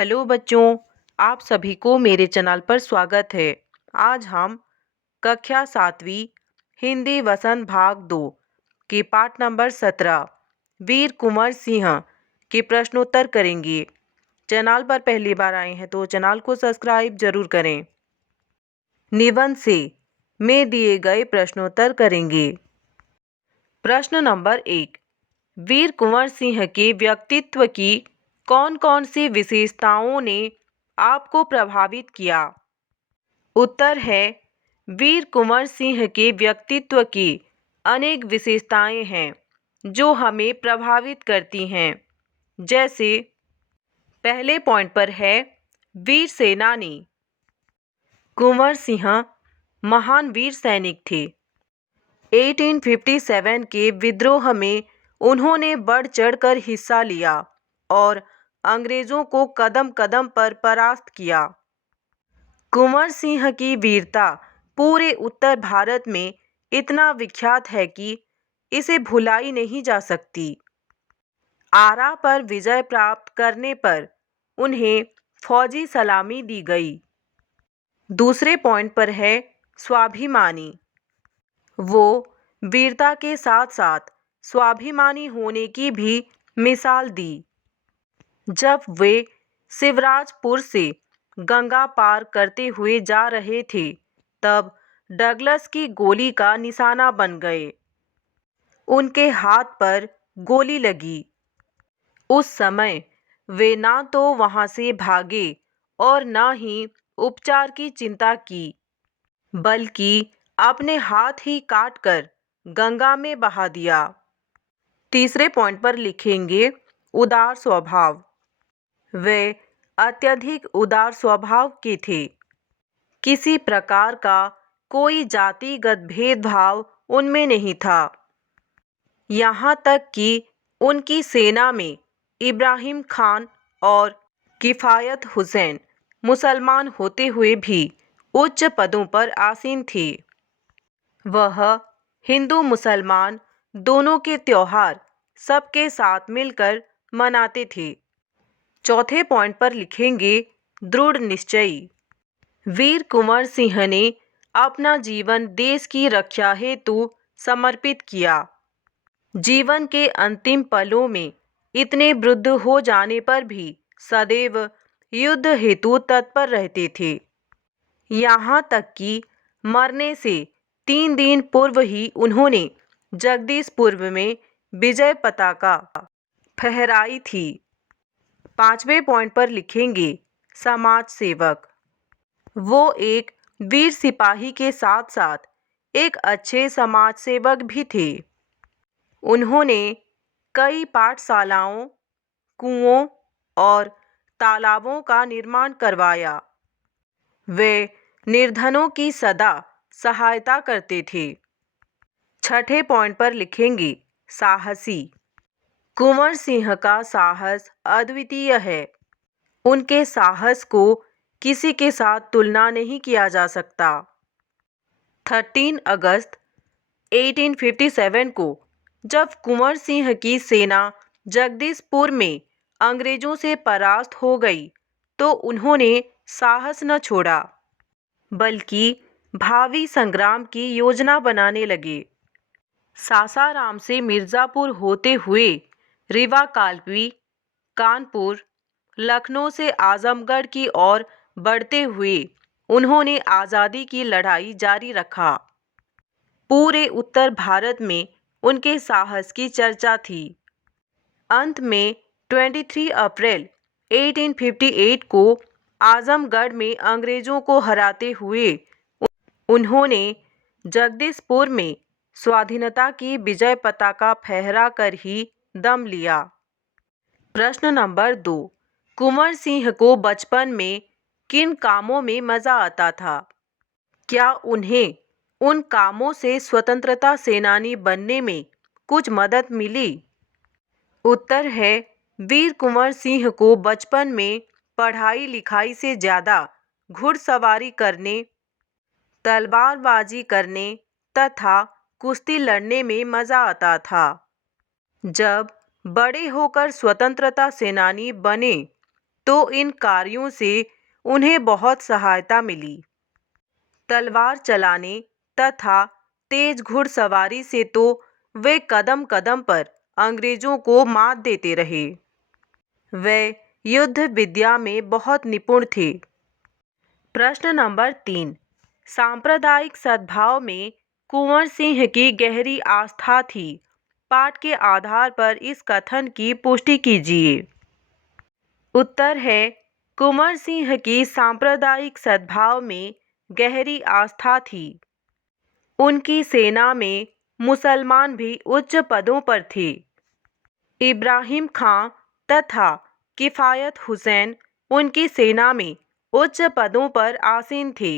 Hello बच्चों, आप सभी को मेरे चैनल पर स्वागत है। आज हम कक्षा 7वीं हिंदी वसंत भाग 2 के पाठ नंबर 17 वीर कुंवर सिंह के प्रश्नोत्तर करेंगे। चैनल पर पहली बार आए हैं तो चैनल को सब्सक्राइब जरूर करें। निबंध से में दिए गए प्रश्नोत्तर करेंगे। प्रश्न नंबर 1, वीर कुंवर सिंह के व्यक्तित्व की कौन कौन सी विशेषताओं ने आपको प्रभावित किया? उत्तर है, वीर कुंवर सिंह के व्यक्तित्व की अनेक विशेषताएं हैं जो हमें प्रभावित करती हैं। जैसे पहले पॉइंट पर है वीर सेनानी। कुंवर सिंह महान वीर सैनिक थे। 1857 के विद्रोह में उन्होंने बढ़ चढ़कर हिस्सा लिया और अंग्रेजों को कदम कदम पर परास्त किया। कुंवर सिंह की वीरता पूरे उत्तर भारत में इतना विख्यात है कि इसे भुलाई नहीं जा सकती। आरा पर विजय प्राप्त करने पर उन्हें फौजी सलामी दी गई। दूसरे पॉइंट पर है स्वाभिमानी। वो वीरता के साथ साथ स्वाभिमानी होने की भी मिसाल दी। जब वे शिवराजपुर से गंगा पार करते हुए जा रहे थे तब डगलस की गोली का निशाना बन गए। उनके हाथ पर गोली लगी। उस समय वे ना तो वहां से भागे और ना ही उपचार की चिंता की, बल्कि अपने हाथ ही काटकर गंगा में बहा दिया। तीसरे पॉइंट पर लिखेंगे उदार स्वभाव। वे अत्यधिक उदार स्वभाव के थे। किसी प्रकार का कोई जातिगत भेदभाव उनमें नहीं था। यहाँ तक कि उनकी सेना में इब्राहिम खान और किफ़ायत हुसैन मुसलमान होते हुए भी उच्च पदों पर आसीन थे। वह हिंदू मुसलमान दोनों के त्योहार सबके साथ मिलकर मनाते थे। चौथे पॉइंट पर लिखेंगे दृढ़ निश्चयी। वीर कुंवर सिंह ने अपना जीवन देश की रक्षा हेतु समर्पित किया। जीवन के अंतिम पलों में इतने वृद्ध हो जाने पर भी सदैव युद्ध हेतु तत्पर रहते थे। यहाँ तक कि मरने से 3 दिन पूर्व ही उन्होंने जगदीशपुर में विजय पताका फहराई थी। पांचवें पॉइंट पर लिखेंगे समाज सेवक। वो एक वीर सिपाही के साथ साथ एक अच्छे समाज सेवक भी थे। उन्होंने कई पाठशालाओं, कुओं और तालाबों का निर्माण करवाया। वे निर्धनों की सदा सहायता करते थे। छठे पॉइंट पर लिखेंगे साहसी। कुंवर सिंह का साहस अद्वितीय है। उनके साहस को किसी के साथ तुलना नहीं किया जा सकता। 13 अगस्त 1857 को जब कुंवर सिंह की सेना जगदीशपुर में अंग्रेजों से परास्त हो गई तो उन्होंने साहस न छोड़ा, बल्कि भावी संग्राम की योजना बनाने लगे। सासाराम से मिर्ज़ापुर होते हुए रीवा काल्पी, कानपुर, लखनऊ से आजमगढ़ की ओर बढ़ते हुए उन्होंने आज़ादी की लड़ाई जारी रखा। पूरे उत्तर भारत में उनके साहस की चर्चा थी। अंत में 23 अप्रैल 1858 को आजमगढ़ में अंग्रेजों को हराते हुए उन्होंने जगदीशपुर में स्वाधीनता की विजय पताका फहरा कर ही दम लिया। प्रश्न नंबर 2, कुंवर सिंह को बचपन में किन कामों में मज़ा आता था? क्या उन्हें उन कामों से स्वतंत्रता सेनानी बनने में कुछ मदद मिली? उत्तर है, वीर कुंवर सिंह को बचपन में पढ़ाई लिखाई से ज़्यादा घुड़सवारी करने, तलवारबाजी करने तथा कुश्ती लड़ने में मज़ा आता था। जब बड़े होकर स्वतंत्रता सेनानी बने तो इन कार्यों से उन्हें बहुत सहायता मिली। तलवार चलाने तथा तेज घुड़सवारी से तो वे कदम कदम पर अंग्रेजों को मात देते रहे। वे युद्ध विद्या में बहुत निपुण थे। प्रश्न नंबर 3। सांप्रदायिक सद्भाव में कुंवर सिंह की गहरी आस्था थी। पाठ के आधार पर इस कथन की पुष्टि कीजिए। उत्तर है कुंवर सिंह की सांप्रदायिक सद्भाव में गहरी आस्था थी। उनकी सेना में मुसलमान भी उच्च पदों पर थे। इब्राहिम खां तथा किफ़ायत हुसैन उनकी सेना में उच्च पदों पर आसीन थे।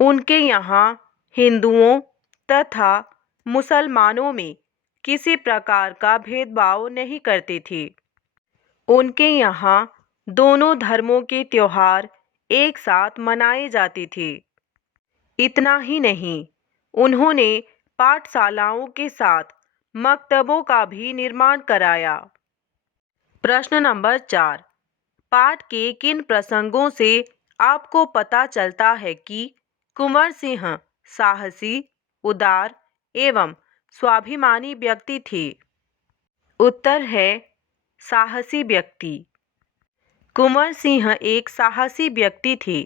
उनके यहाँ हिंदुओं तथा मुसलमानों में किसी प्रकार का भेदभाव नहीं करते थे। उनके यहाँ दोनों धर्मों के त्योहार एक साथ मनाए जाते थे। इतना ही नहीं, उन्होंने पाठशालाओं के साथ मकतबों का भी निर्माण कराया। प्रश्न नंबर 4। पाठ के किन प्रसंगों से आपको पता चलता है कि कुंवर सिंह साहसी, उदार एवं स्वाभिमानी व्यक्ति थे? उत्तर है साहसी व्यक्ति। कुंवर सिंह एक साहसी व्यक्ति थे।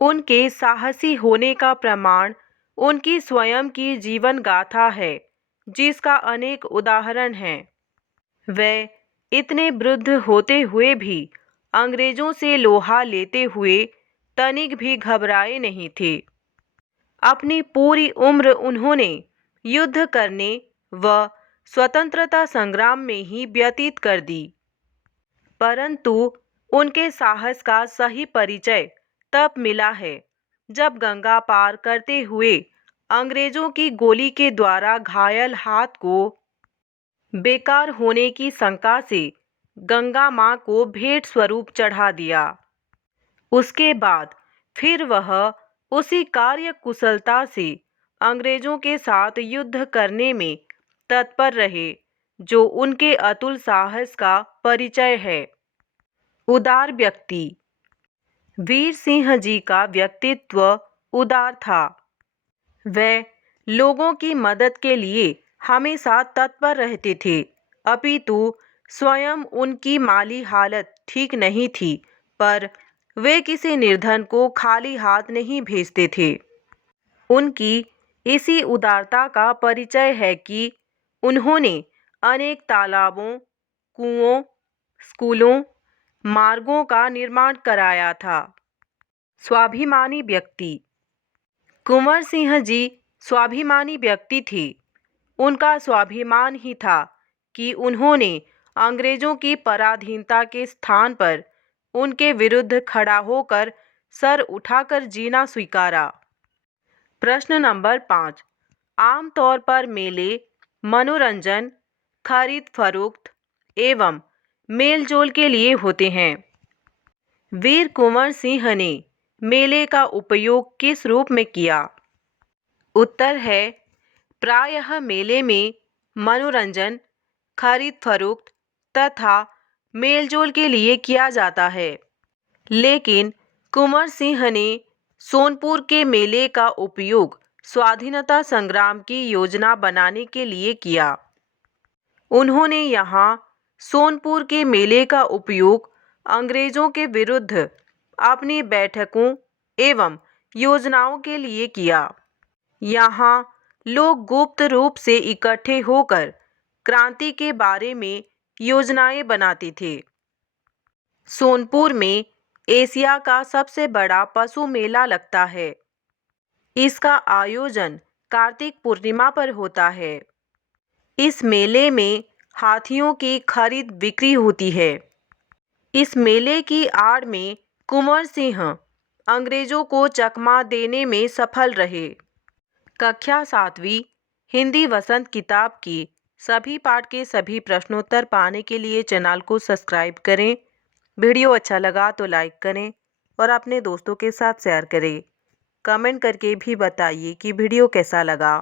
उनके साहसी होने का प्रमाण उनकी स्वयं की जीवन गाथा है, जिसका अनेक उदाहरण हैं। वे इतने वृद्ध होते हुए भी अंग्रेजों से लोहा लेते हुए तनिक भी घबराए नहीं थे। अपनी पूरी उम्र उन्होंने युद्ध करने व स्वतंत्रता संग्राम में ही व्यतीत कर दी। परंतु उनके साहस का सही परिचय तब मिला है जब गंगा पार करते हुए अंग्रेजों की गोली के द्वारा घायल हाथ को बेकार होने की शंका से गंगा मां को भेंट स्वरूप चढ़ा दिया। उसके बाद फिर वह उसी कार्य कुशलता से अंग्रेजों के साथ युद्ध करने में तत्पर रहे जो उनके अतुल साहस का परिचय है। उदार व्यक्ति। वीर सिंह जी का व्यक्तित्व उदार था। वे लोगों की मदद के लिए हमेशा तत्पर रहते थे, अपितु स्वयं उनकी माली हालत ठीक नहीं थी, पर वे किसी निर्धन को खाली हाथ नहीं भेजते थे। उनकी इसी उदारता का परिचय है कि उन्होंने अनेक तालाबों, कुओं, स्कूलों, मार्गों का निर्माण कराया था। स्वाभिमानी व्यक्ति। कुंवर सिंह जी स्वाभिमानी व्यक्ति थे। उनका स्वाभिमान ही था कि उन्होंने अंग्रेजों की पराधीनता के स्थान पर उनके विरुद्ध खड़ा होकर सर उठाकर जीना स्वीकारा। प्रश्न नंबर 5। आमतौर पर मेले मनोरंजन, खरीद फरोख्त एवं मेलजोल के लिए होते हैं। वीर कुंवर सिंह ने मेले का उपयोग किस रूप में किया? उत्तर है प्रायः मेले में मनोरंजन, खरीद फरोख्त तथा मेलजोल के लिए किया जाता है। लेकिन कुंवर सिंह ने सोनपुर के मेले का उपयोग स्वाधीनता संग्राम की योजना बनाने के लिए किया। उन्होंने यहाँ सोनपुर के मेले का उपयोग अंग्रेजों के विरुद्ध अपनी बैठकों एवं योजनाओं के लिए किया। यहाँ लोग गुप्त रूप से इकट्ठे होकर क्रांति के बारे में योजनाएं बनाते थे। सोनपुर में एशिया का सबसे बड़ा पशु मेला लगता है। इसका आयोजन कार्तिक पूर्णिमा पर होता है। इस मेले में हाथियों की खरीद बिक्री होती है। इस मेले की आड़ में कुंवर सिंह अंग्रेजों को चकमा देने में सफल रहे। कक्षा 7वीं हिंदी वसंत किताब की सभी पाठ के सभी प्रश्नोत्तर पाने के लिए चैनल को सब्सक्राइब करें। वीडियो अच्छा लगा तो लाइक करें और अपने दोस्तों के साथ शेयर करें। कमेंट करके भी बताइए कि वीडियो कैसा लगा।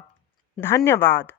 धन्यवाद।